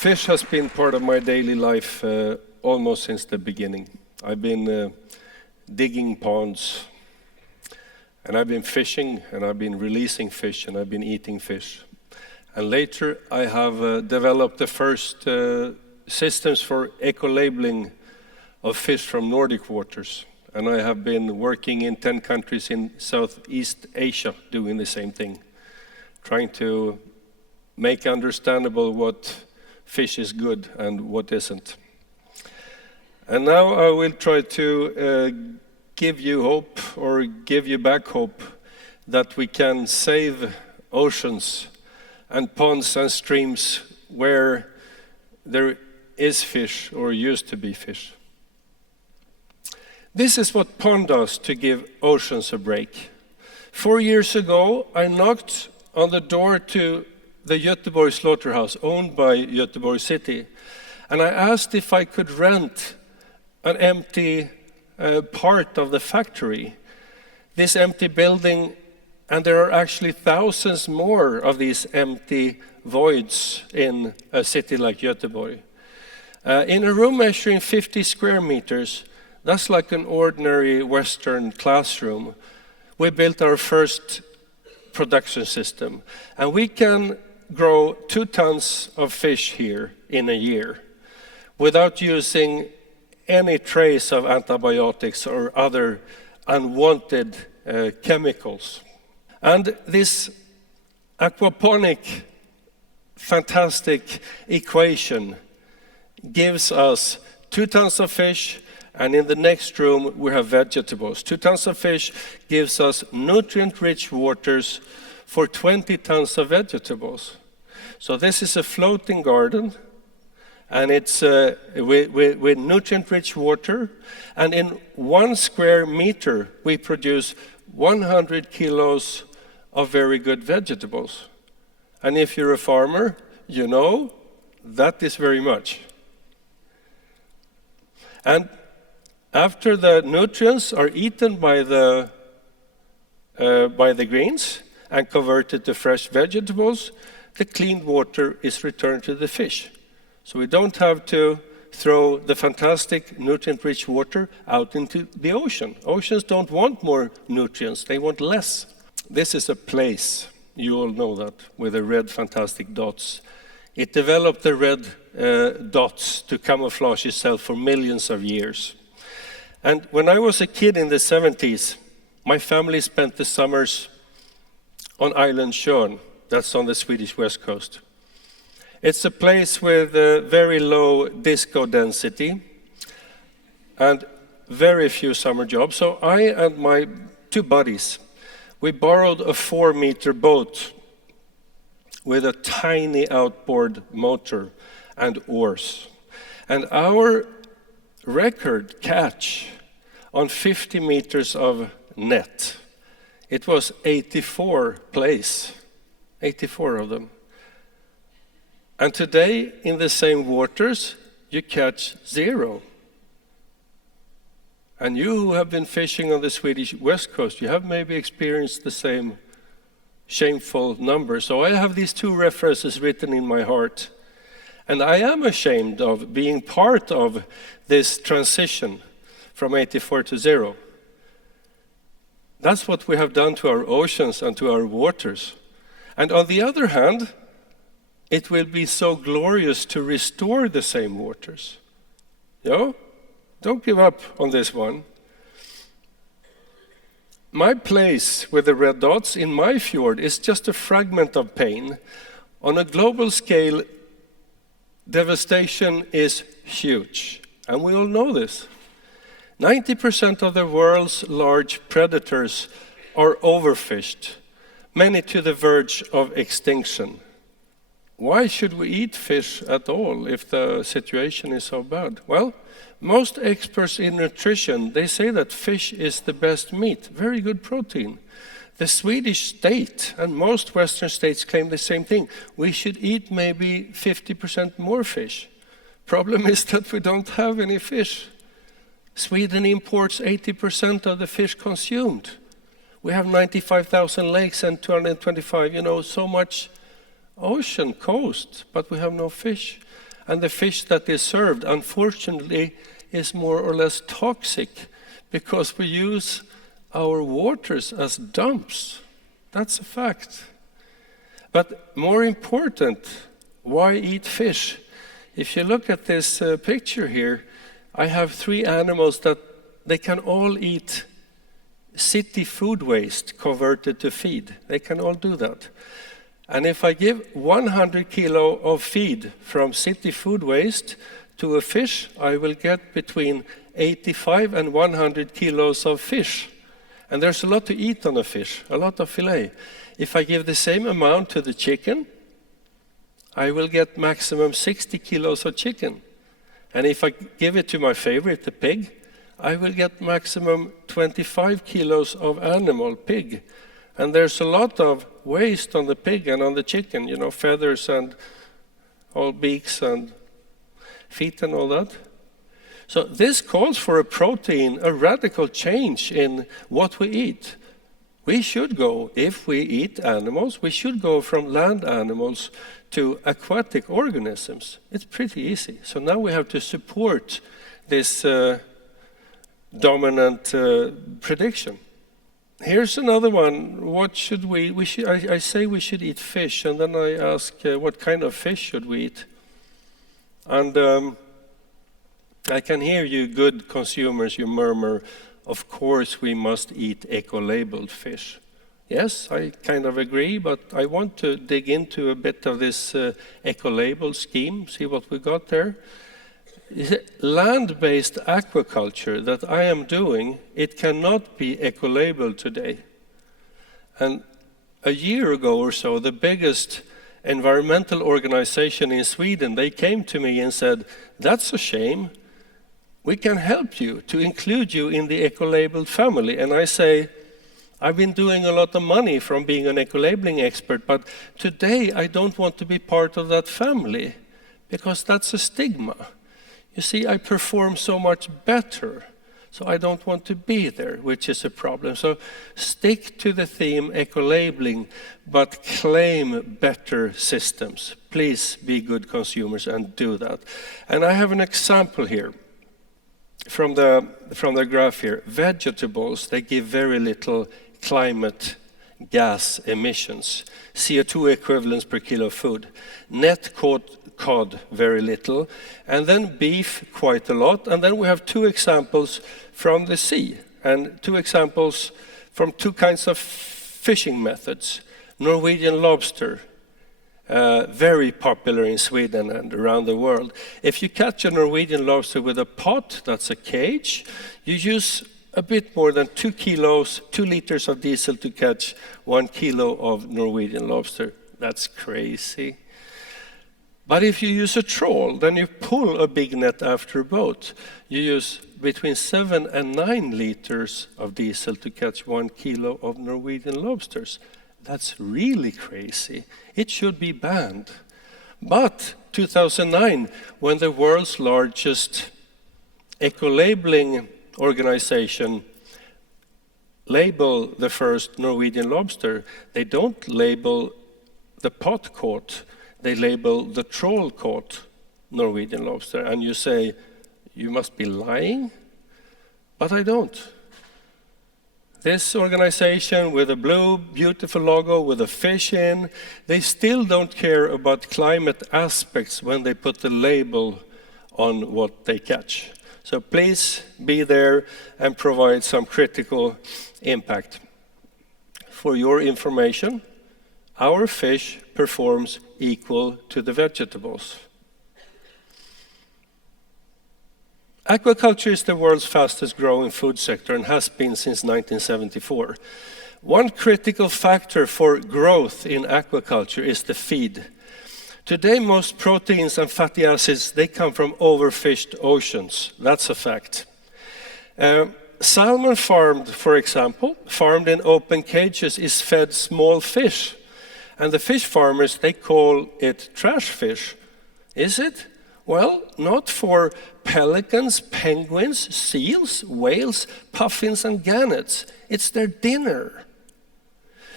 Fish has been part of my daily life almost since the beginning. I've been digging ponds, and I've been fishing, and I've been releasing fish, and I've been eating fish. And later I have developed the first systems for eco-labeling of fish from Nordic waters. And I have been working in 10 countries in Southeast Asia doing the same thing, trying to make understandable what fish is good and what isn't. And now I will try to give you hope, or give you back hope, that we can save oceans and ponds and streams where there is fish or used to be fish. This is what pond does to give oceans a break. 4 years ago, I knocked on the door to the Göteborg slaughterhouse, owned by Göteborg City, and I asked if I could rent an empty part of the factory, this empty building, and there are actually thousands more of these empty voids in a city like Göteborg. In a room measuring 50 square meters, that's like an ordinary Western classroom, we built our first production system, and we can grow 2 tons of fish here in a year without using any trace of antibiotics or other unwanted chemicals. And this aquaponic fantastic equation gives us 2 tons of fish, and in the next room we have vegetables. 2 tons of fish gives us nutrient-rich waters for 20 tons of vegetables. So this is a floating garden, and it's with nutrient-rich water, and in 1 square meter we produce 100 kilos of very good vegetables. And if you're a farmer, you know that is very much. And after the nutrients are eaten by the greens and converted to fresh vegetables, the clean water is returned to the fish. So we don't have to throw the fantastic nutrient-rich water out into the ocean. Oceans don't want more nutrients, they want less. This is a place, you all know that, with the red fantastic dots. It developed the red dots to camouflage itself for millions of years. And when I was a kid in the 70s, my family spent the summers on island Tjörn, that's on the Swedish west coast. It's a place with a very low disco density and very few summer jobs. So I and my 2 buddies, we borrowed a 4-meter boat with a tiny outboard motor and oars. And our record catch on 50 meters of net, it was 84 plays, 84 of them. And today, in the same waters, you catch 0. And you who have been fishing on the Swedish west coast, you have maybe experienced the same shameful number. So I have these 2 references written in my heart. And I am ashamed of being part of this transition from 84 to 0. That's what we have done to our oceans and to our waters. And on the other hand, it will be so glorious to restore the same waters. No? Don't give up on this one. My place with the red dots in my fjord is just a fragment of pain. On a global scale, devastation is huge, and we all know this. 90% of the world's large predators are overfished, many to the verge of extinction. Why should we eat fish at all if the situation is so bad? Well, most experts in nutrition, they say that fish is the best meat, very good protein. The Swedish state and most Western states claim the same thing. We should eat maybe 50% more fish. Problem is that we don't have any fish. Sweden imports 80% of the fish consumed. We have 95,000 lakes and 225, so much ocean coast, but we have no fish. and the fish that is served, unfortunately, is more or less toxic because we use our waters as dumps. That's a fact. But more important, why eat fish? If you look at this picture here, I have 3 animals that they can all eat city food waste converted to feed. They can all do that. And if I give 100 kilo of feed from city food waste to a fish, I will get between 85 and 100 kilos of fish. And there's a lot to eat on a fish, a lot of fillet. If I give the same amount to the chicken, I will get maximum 60 kilos of chicken. And if I give it to my favorite, the pig, I will get maximum 25 kilos of animal, pig. And there's a lot of waste on the pig and on the chicken, you know, feathers and all beaks and feet and all that. So this calls for a protein, a radical change in what we eat. We should go, if we eat animals, we should go from land animals to aquatic organisms. It's pretty easy. So now we have to support this dominant prediction. Here's another one. What should we should, I say we should eat fish, and then I ask what kind of fish should we eat? And I can hear you good consumers, you murmur, of course we must eat eco-labeled fish. Yes, I kind of agree, but I want to dig into a bit of this eco-label scheme, see what we got there. Land-based aquaculture that I am doing, it cannot be eco-labeled today. And a year ago or so, the biggest environmental organization in Sweden, they came to me and said, that's a shame. We can help you to include you in the eco-labeled family. And I say, I've been doing a lot of money from being an eco-labeling expert, but today I don't want to be part of that family because that's a stigma. You see, I perform so much better, so I don't want to be there, which is a problem. So stick to the theme eco-labeling, but claim better systems. Please be good consumers and do that. And I have an example here from the graph here. Vegetables, they give very little climate gas emissions, CO2 equivalents per kilo of food. Net cod, very little, and then beef, quite a lot. And then we have 2 examples from the sea, and 2 examples from 2 kinds of fishing methods. Norwegian lobster, very popular in Sweden and around the world. If you catch a Norwegian lobster with a pot, that's a cage, you use a bit more than 2 liters of diesel to catch 1 kilo of Norwegian lobster. That's crazy. But if you use a trawl, then you pull a big net after a boat. You use between 7 and 9 liters of diesel to catch 1 kilo of Norwegian lobsters. That's really crazy. It should be banned. But 2009, when the world's largest eco-labeling organization label the first Norwegian lobster, they don't label the pot caught, they label the trawl caught Norwegian lobster. And you say, you must be lying? But I don't. This organization with a blue, beautiful logo with a fish in, they still don't care about climate aspects when they put the label on what they catch. So please be there and provide some critical impact. For your information, our fish performs equal to the vegetables. Aquaculture is the world's fastest growing food sector and has been since 1974. One critical factor for growth in aquaculture is the feed. Today, most proteins and fatty acids, they come from overfished oceans. That's a fact. Salmon farmed, for example, farmed in open cages, is fed small fish. And the fish farmers, they call it trash fish. Is it? Well, not for pelicans, penguins, seals, whales, puffins, and gannets. It's their dinner.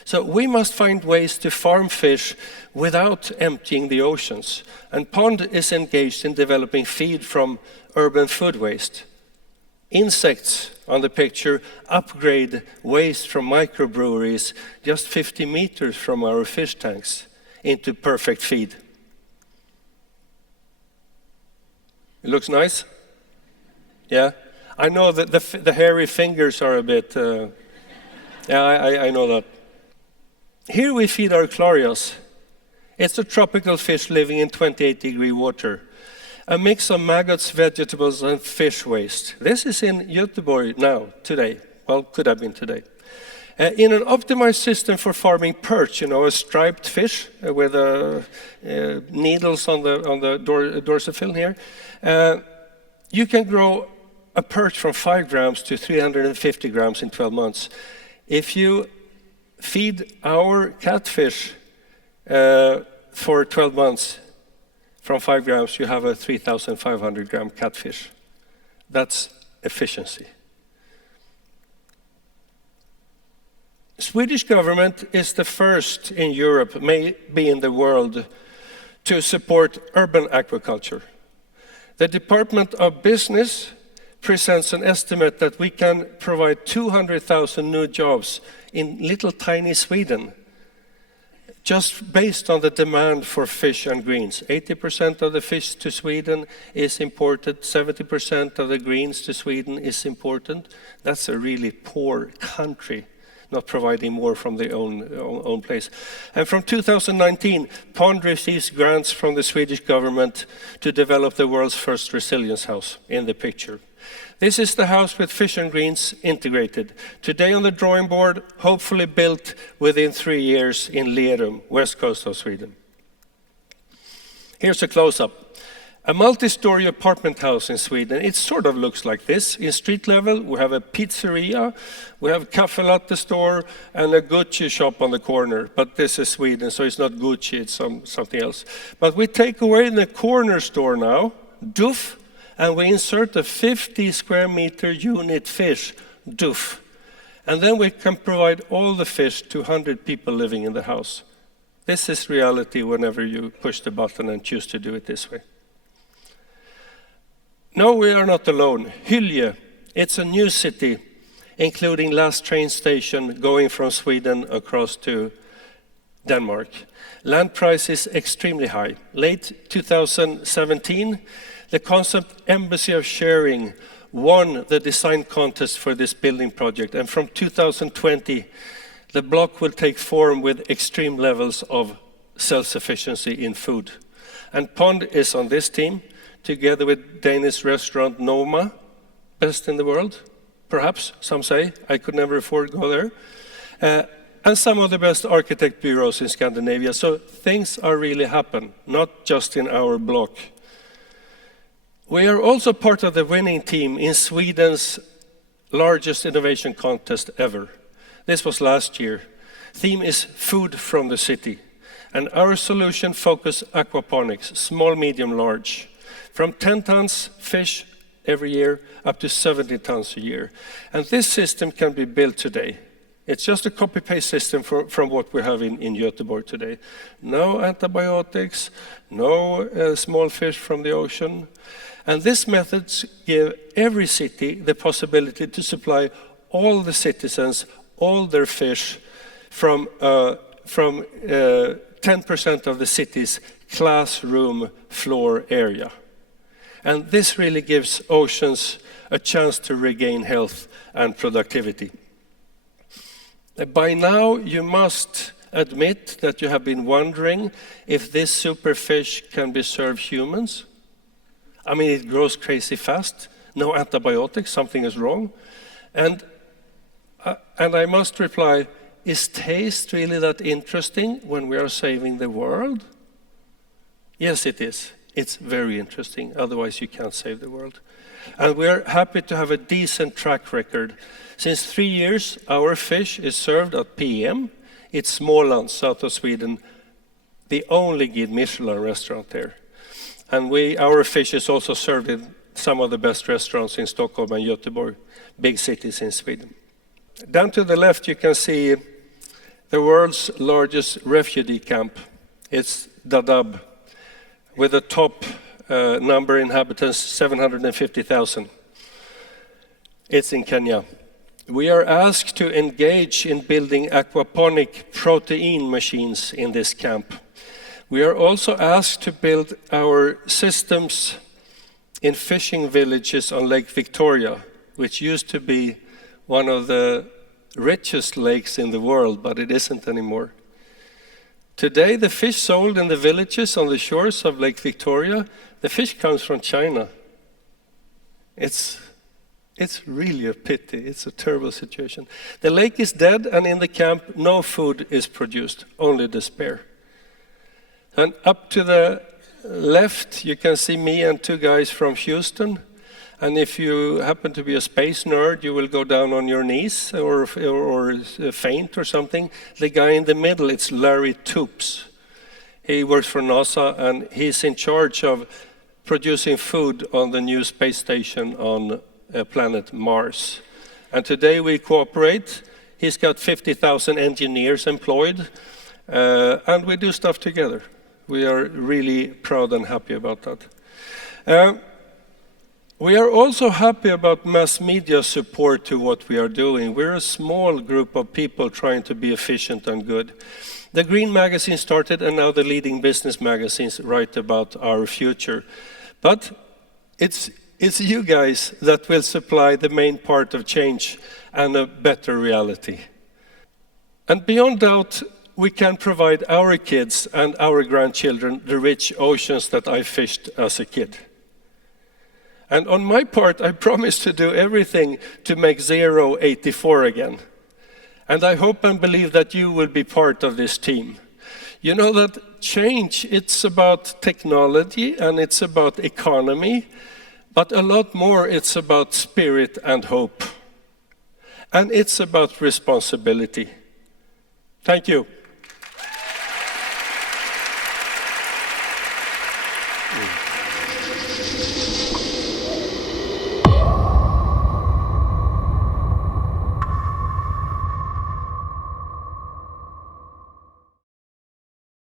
So we must find ways to farm fish without emptying the oceans. And Pond is engaged in developing feed from urban food waste. Insects on the picture upgrade waste from microbreweries just 50 meters from our fish tanks into perfect feed. It looks nice? Yeah? I know that the hairy fingers are a bit... I know that. Here we feed our Clarias. It's a tropical fish living in 28-degree water. A mix of maggots, vegetables, and fish waste. This is in Göteborg now, today. Well, could have been today. In an optimized system for farming perch, a striped fish with needles on the dorsal fin here, you can grow a perch from 5 grams to 350 grams in 12 months. If you feed our catfish for 12 months, from 5 grams, you have a 3,500 gram catfish. That's efficiency. Swedish government is the first in Europe, maybe in the world, to support urban aquaculture. The Department of Business presents an estimate that we can provide 200,000 new jobs in little tiny Sweden, just based on the demand for fish and greens. 80% of the fish to Sweden is imported, 70% of the greens to Sweden is imported. That's a really poor country, not providing more from their own place. And from 2019, Pond receives grants from the Swedish government to develop the world's first resilience house in the picture. This is the house with fish and greens integrated. Today on the drawing board, hopefully built within 3 years in Lerum, west coast of Sweden. Here's a close-up. A multi-story apartment house in Sweden. It sort of looks like this. In street level, we have a pizzeria, we have a cafe latte store, and a Gucci shop on the corner. But this is Sweden, so it's not Gucci, it's something else. But we take away the corner store now, Duff, and we insert a 50 square meter unit fish, Duff. And then we can provide all the fish to 100 people living in the house. This is reality whenever you push the button and choose to do it this way. No, we are not alone. Hylje, it's a new city, including last train station going from Sweden across to Denmark. Land price is extremely high. Late 2017, the concept Embassy of Sharing won the design contest for this building project. And from 2020, the block will take form with extreme levels of self-sufficiency in food. And Pond is on this team, together with Danish restaurant Noma, best in the world, perhaps, some say. I could never afford to go there. And some of the best architect bureaus in Scandinavia. So things are really happening, not just in our block. We are also part of the winning team in Sweden's largest innovation contest ever. This was last year. Theme is food from the city. And our solution focus aquaponics, small, medium, large. From 10 tons fish every year up to 70 tons a year. And this system can be built today. It's just a copy-paste system from what we have in Göteborg today. No antibiotics, no small fish from the ocean. And these methods give every city the possibility to supply all the citizens, all their fish from 10% of the city's classroom floor area. And this really gives oceans a chance to regain health and productivity. By now, you must admit that you have been wondering if this superfish can be served humans. I mean, it grows crazy fast, no antibiotics, something is wrong. And I must reply, is taste really that interesting when we are saving the world? Yes, it is. It's very interesting, otherwise you can't save the world. And we're happy to have a decent track record. Since 3 years, our fish is served at PM. It's Småland, south of Sweden, the only Guide Michelin restaurant there. And our fish is also served in some of the best restaurants in Stockholm and Göteborg, big cities in Sweden. Down to the left, you can see the world's largest refugee camp. It's Dadaab, with a top number of inhabitants, 750,000. It's in Kenya. We are asked to engage in building aquaponic protein machines in this camp. We are also asked to build our systems in fishing villages on Lake Victoria, which used to be one of the richest lakes in the world, but it isn't anymore. Today, the fish sold in the villages on the shores of Lake Victoria, the fish comes from China. It's really a pity. It's a terrible situation. The lake is dead, and in the camp, no food is produced, only despair. And up to the left, you can see me and two guys from Houston. And if you happen to be a space nerd, you will go down on your knees or faint or something. The guy in the middle, it's Larry Toops. He works for NASA, and he's in charge of producing food on the new space station on planet Mars. And today we cooperate. He's got 50,000 engineers employed, and we do stuff together. We are really proud and happy about that. We are also happy about mass media support to what we are doing. We're a small group of people trying to be efficient and good. The Green magazine started, and now the leading business magazines write about our future. But it's you guys that will supply the main part of change and a better reality. And beyond doubt, we can provide our kids and our grandchildren the rich oceans that I fished as a kid. And on my part, I promise to do everything to make 084 again. And I hope and believe that you will be part of this team. You know that change, it's about technology and it's about economy, but a lot more it's about spirit and hope. And it's about responsibility. Thank you.